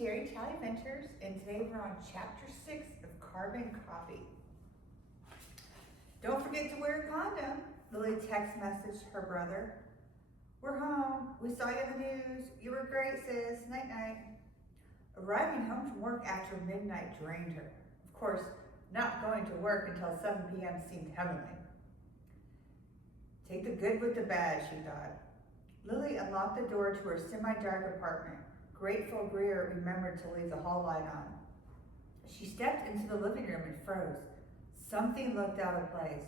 Terry Talley Ventures, and today we're on Chapter 6 of Carbon Copy. Don't forget to wear a condom, Lily text messaged her brother. We're home. We saw you in the news. You were great, sis. Night night. Arriving home from work after midnight drained her. Of course, not going to work until 7 p.m. seemed heavenly. Take the good with the bad, she thought. Lily unlocked the door to her semi-dark apartment. Grateful Grier remembered to leave the hall light on. She stepped into the living room and froze. Something looked out of place.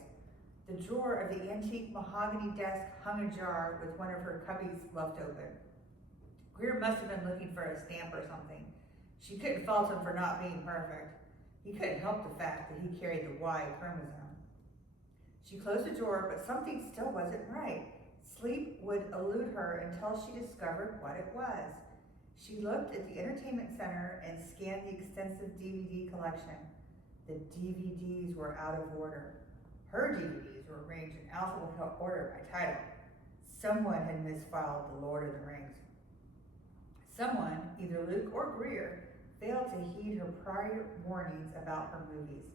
The drawer of the antique mahogany desk hung ajar with one of her cubbies left open. Grier must have been looking for a stamp or something. She couldn't fault him for not being perfect. He couldn't help the fact that he carried the Y chromosome. She closed the drawer, but something still wasn't right. Sleep would elude her until she discovered what it was. She looked at the entertainment center and scanned the extensive DVD collection. The DVDs were out of order. Her DVDs were arranged in alphabetical order by title. Someone had misfiled The Lord of the Rings. Someone, either Luke or Grier, failed to heed her prior warnings about her movies.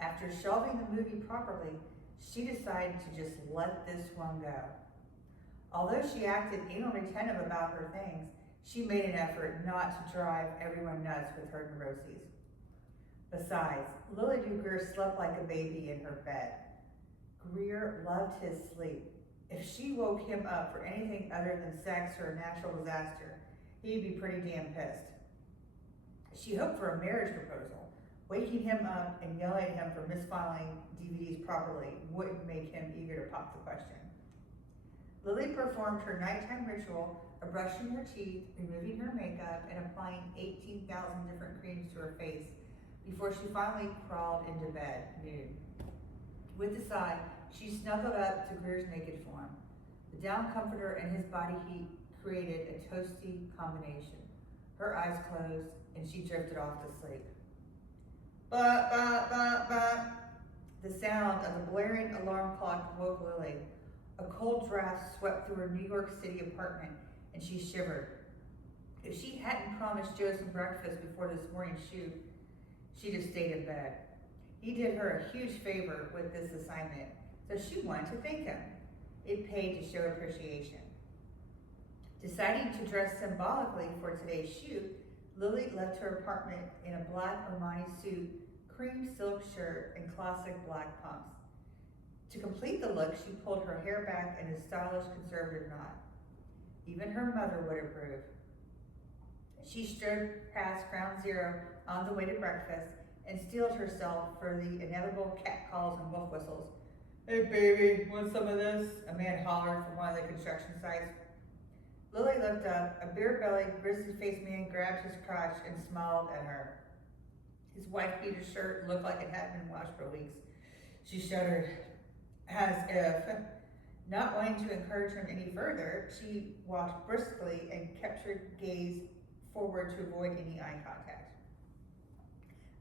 After shelving the movie properly, she decided to just let this one go. Although she acted anally retentive about her things, she made an effort not to drive everyone nuts with her neuroses. Besides, Lily knew Grier slept like a baby in her bed. Grier loved his sleep. If she woke him up for anything other than sex or a natural disaster, he'd be pretty damn pissed. She hoped for a marriage proposal. Waking him up and yelling at him for misfiling DVDs properly wouldn't make him eager to pop the question. Lily performed her nighttime ritual of brushing her teeth, removing her makeup, and applying 18,000 different creams to her face before she finally crawled into bed, nude. With a sigh, she snuggled up to Grier's naked form. The down comforter and his body heat created a toasty combination. Her eyes closed, and she drifted off to sleep. Ba ba ba ba. The sound of the blaring alarm clock woke Lily. A cold draft swept through her New York City apartment, and she shivered. If she hadn't promised Joe some breakfast before this morning's shoot, she'd have stayed in bed. He did her a huge favor with this assignment, so she wanted to thank him. It paid to show appreciation. Deciding to dress symbolically for today's shoot, Lily left her apartment in a black Armani suit, cream silk shirt, and classic black pumps. To complete the look, she pulled her hair back in a stylish conservative knot. Even her mother would approve. She strode past Ground Zero on the way to breakfast and steeled herself for the inevitable cat calls and wolf whistles. Hey baby, want some of this? A man hollered from one of the construction sites. Lily looked up. A beer-bellied, grizzly-faced man grabbed his crotch and smiled at her. His wife-beater shirt looked like it hadn't been washed for weeks. She shuddered, as if, not wanting to encourage him any further, she walked briskly and kept her gaze forward to avoid any eye contact.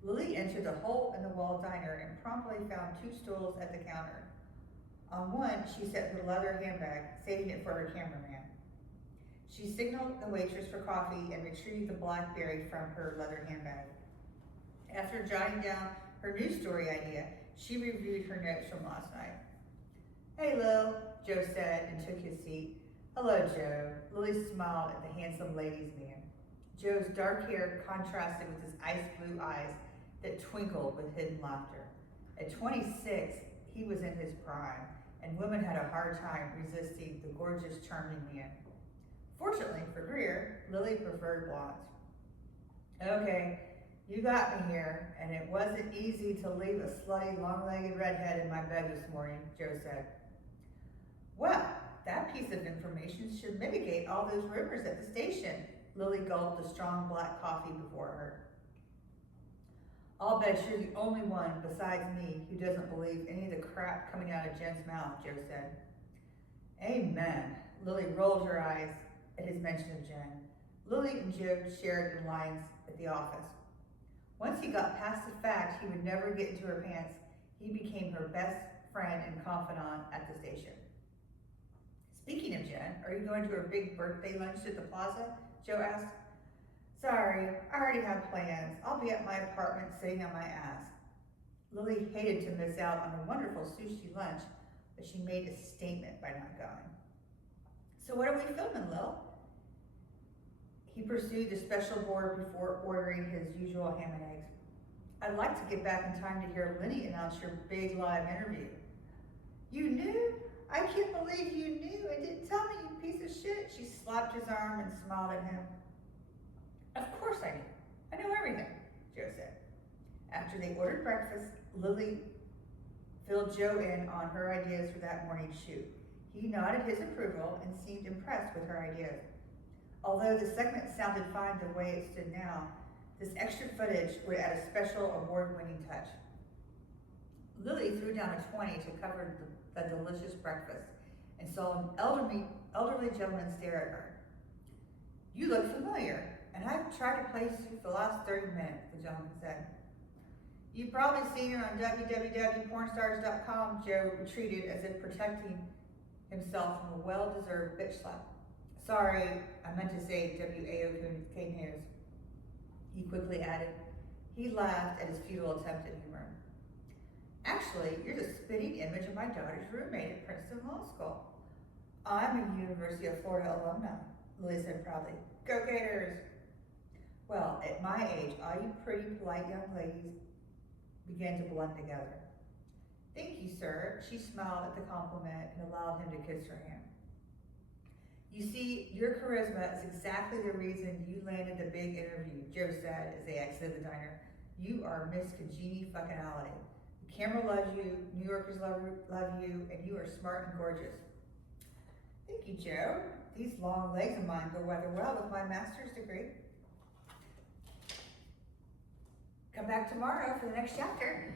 Lily entered the hole-in-the-wall diner and promptly found 2 stools at the counter. On one, she set her leather handbag, saving it for her cameraman. She signaled the waitress for coffee and retrieved the BlackBerry from her leather handbag. After jotting down her news story idea, she reviewed her notes from last night. Hey, Lil, Joe said and took his seat. Hello, Joe. Lily smiled at the handsome ladies' man. Joe's dark hair contrasted with his ice blue eyes that twinkled with hidden laughter. At 26, he was in his prime, and women had a hard time resisting the gorgeous, charming man. Fortunately for Grier, Lily preferred blondes. Okay, you got me here, and it wasn't easy to leave a slutty, long-legged redhead in my bed this morning, Joe said. Well, that piece of information should mitigate all those rumors at the station. Lily gulped the strong black coffee before her. I'll bet you're the only one besides me who doesn't believe any of the crap coming out of Jen's mouth, Joe said. Amen. Lily rolled her eyes at his mention of Jen. Lily and Joe shared in lines at the office. Once he got past the fact he would never get into her pants, he became her best friend and confidant at the station. Speaking of Jen, are you going to her big birthday lunch at the plaza? Joe asked. Sorry, I already have plans. I'll be at my apartment sitting on my ass. Lily hated to miss out on a wonderful sushi lunch, but she made a statement by not going. So what are we filming, Lil? He pursued the special board before ordering his usual ham and eggs. I'd like to get back in time to hear Lenny announce your big live interview. You knew? I can't believe you knew and didn't tell me, you piece of shit. She slapped his arm and smiled at him. Of course I knew. I know everything, Joe said. After they ordered breakfast, Lily filled Joe in on her ideas for that morning's shoot. He nodded his approval and seemed impressed with her ideas. Although the segment sounded fine the way it stood now, this extra footage would add a special award-winning touch. Lily threw down a 20 to cover the delicious breakfast and saw an elderly gentleman stare at her. You look familiar, and I've tried to place you for the last 30 minutes, the gentleman said. You've probably seen her on www.pornstars.com, Joe retreated as if protecting himself from a well-deserved bitch slap. Sorry, I meant to say WAOK News. He quickly added. He laughed at his futile attempt at humor. Actually, you're the spitting image of my daughter's roommate at Princeton Law School. I'm a University of Florida alumna, Lily said proudly. Go Gators! Well, at my age, all you pretty, polite young ladies began to blend together. Thank you, sir. She smiled at the compliment and allowed him to kiss her hand. You see, your charisma is exactly the reason you landed the big interview, Joe said as they exited the diner. You are Miss Congeniality. The camera loves you, New Yorkers love you, and you are smart and gorgeous. Thank you, Joe. These long legs of mine go rather well with my master's degree. Come back tomorrow for the next chapter.